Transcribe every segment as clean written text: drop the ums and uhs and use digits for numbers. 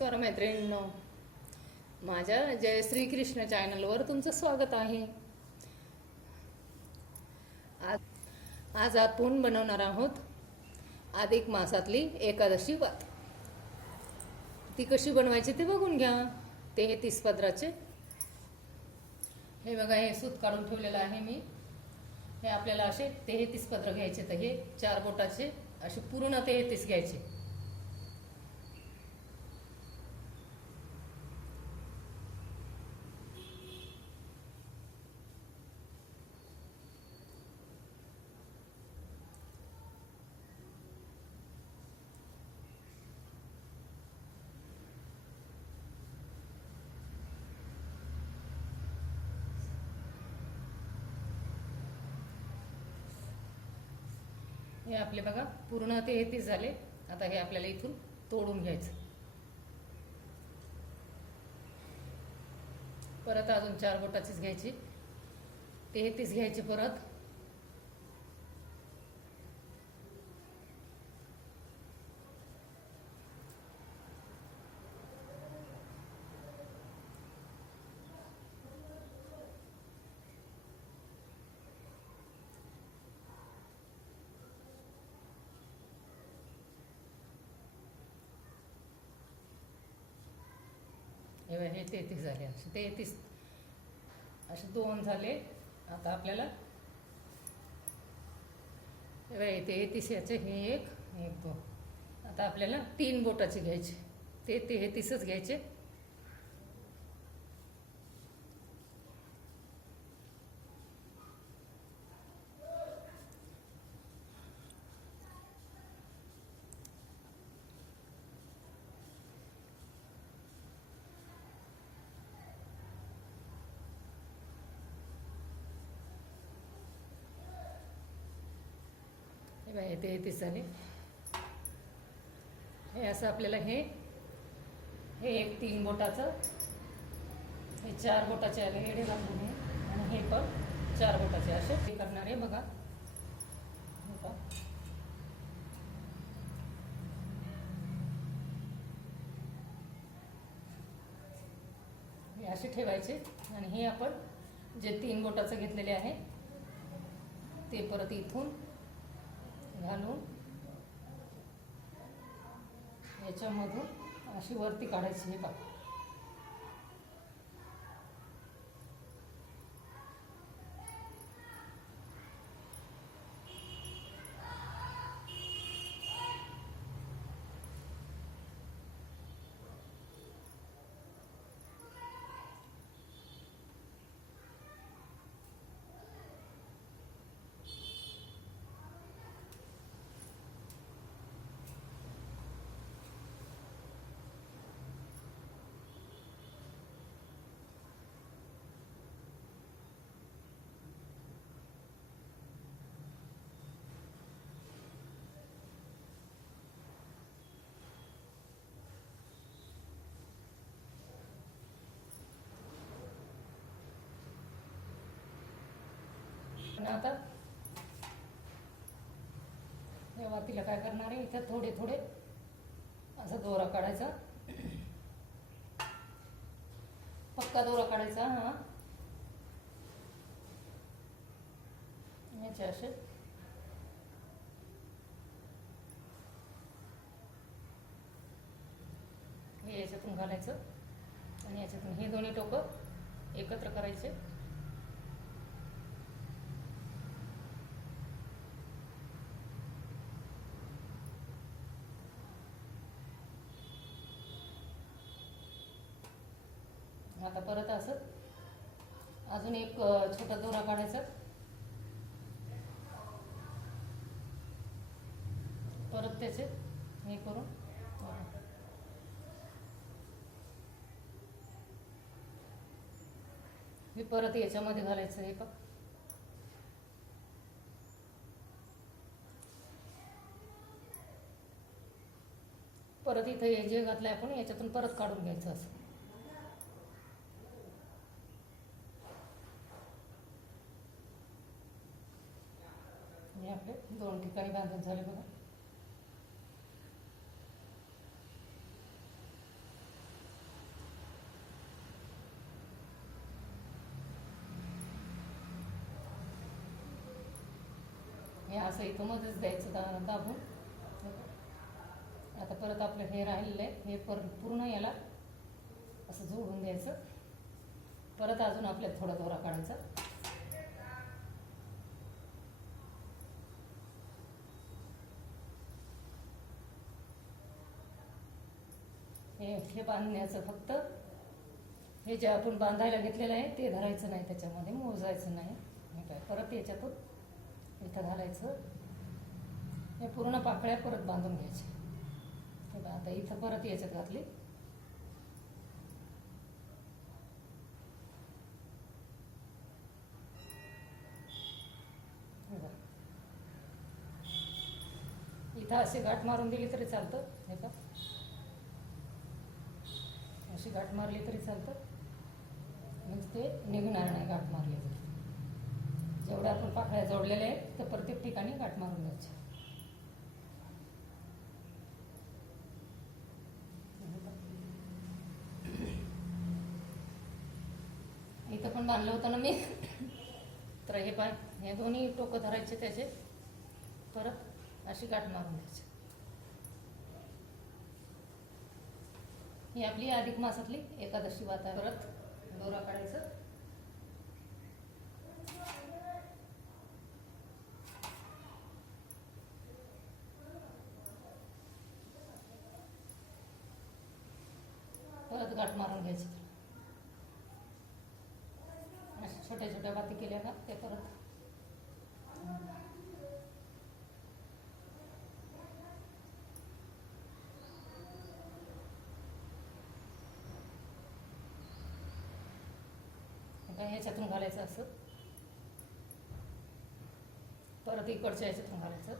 नमस्कार मैत्रिणींनो, माझ्या जय श्रीकृष्ण चॅनलवर तुमचं स्वागत आहे. आज आपण बनवणार आहोत अधिक मासातली एकादशी व्रत. ती कशी बनवायची ते बघून घ्या. ते हे 30 पदराचे हे बघा, हे सूत काढून ठेवलेलं आहे मी. हे आपल्याला असे 33 पदर घ्यायचे. तर हे 4 बोटाचे असे पूर्ण 33 घ्यायचे. हे आपले बघा पूर्ण 33 झाले. आता हे आपल्याला इथून तोडून घ्यायचं. परत अजून 4 बोटाचीच घ्यायची. 33 घ्यायची परत. हे 33 झाले. असे 33 असे 2 झाले. आता आपल्याला हे 33 याचे हे एक 2. आता आपल्याला 3 बोटाचे घ्यायचे. ते 33च घ्यायचे. हे 33 झाले. हे असं आपल्याला हे एक 3 बोटाचं, हे 4 बोटाचे आले हेडे बांधून आहे. आणि हे पण 4 बोटाचे असे हे करणार आहे. बघा हे असे ठेवायचे. आणि हे आपण जे 3 बोटाचं घेतलेले आहे ते परत इथून घालून याच्यामधून अशी वरती काढायची. हे बघा आता या वातीला काय करणार आहे, इथं थोडे थोडे असा दोरा काढायचा. पक्का दोरा काढायचा. हा याचे असे हे याच्यातून घालायचं. आणि याच्यातून हे दोन्ही टोकं एकत्र करायचे. आता परत असं अजून एक छोटा दोरा काढायचा. परत त्याचे हे करून हे परत याच्यामध्ये घालायचं. हे परत इथं जे घातलंय आपण याच्यातून परत काढून घ्यायचं. असं हे आपले 2 ठिकाणी बांधून झाले. बघा असं इथं मध्येच द्यायचं दाबून. आता परत आपलं हे राहिलेलं आहे, हे पूर्ण याला असं जोडून द्यायचं. परत अजून आपल्याला थोडा दोरा काढायचा. हे बांधण्याचं फक्त हे जे आपण बांधायला घेतलेलं आहे ते धरायचं नाही, त्याच्यामध्ये मोजायचं नाही. हे काय परत याच्यातून इथं घालायचं. हे पूर्ण पाकळ्या परत बांधून घ्यायचे. हे बघा आता इथं परत याच्यात घातली. इथं असे गाठ मारून दिली तरी चालतं. हे का अशी गाठ मारली तरी चालतं, म्हणजे ते निघणार नाही गाठ मारली तरी. जेवढ्या आपण पाकळ्या जोडलेल्या आहेत ते प्रत्येक ठिकाणी गाठ मारून द्यायच्या. इथं पण बांधलं होतं ना मी, तर हे पाय हे दोन्ही टोकं धरायचे त्याचे, परत अशी गाठ मारून द्यायची. ही आपली अधिक मासातली एकादशी वात आहे. परत दोरा काढायचं. परत गाठ मारून घ्यायची. अशा छोट्या छोट्या वाती केल्या का ते परत ह्याच्यातून घालायचं असं. परत इकडच्या ह्याच्यातून घालायचं.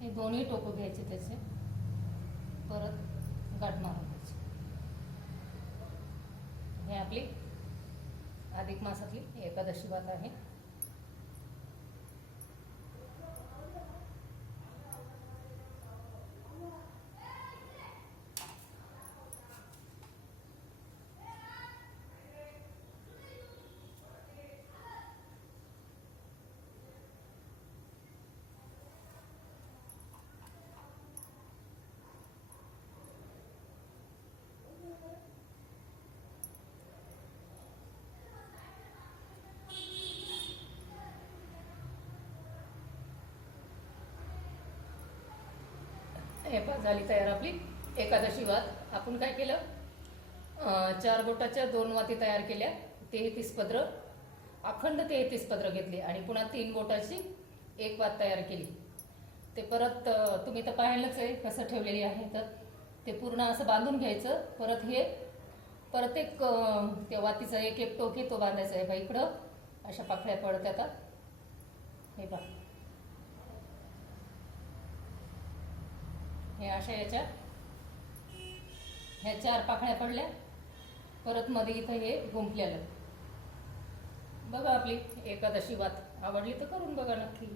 हे दोन्ही टोकं घ्यायचे त्याचे, परत गाठ मारून घ्यायची. हे आपली अधिक मासातली एकादशी वात आहे. हे पा झाली तयार आपली एकादशी वात. आपण काय केलं, 4 बोटाच्या 2 वाती तयार केल्या. 33 पदर, अखंड 33 पदर घेतली आणि पुन्हा 3 बोटाची 1 वात तयार केली. ते परत तुम्ही तर पाहिलंच आहे कसं ठेवलेली आहे. तर ते पूर्ण असं बांधून घ्यायचं. परत हे प्रत्येक त्या वातीचा एक एक टोक तो बांधायचा आहे. बा इकडं अशा पाकळ्या पडत येतात. हे पा हे अशा याच्या ह्या 4 पाकळ्या पडल्या. परत मध्ये इथं हे गुंफलेलं. बघा आपली एकादशी वात आवडली तर करून बघा नक्की.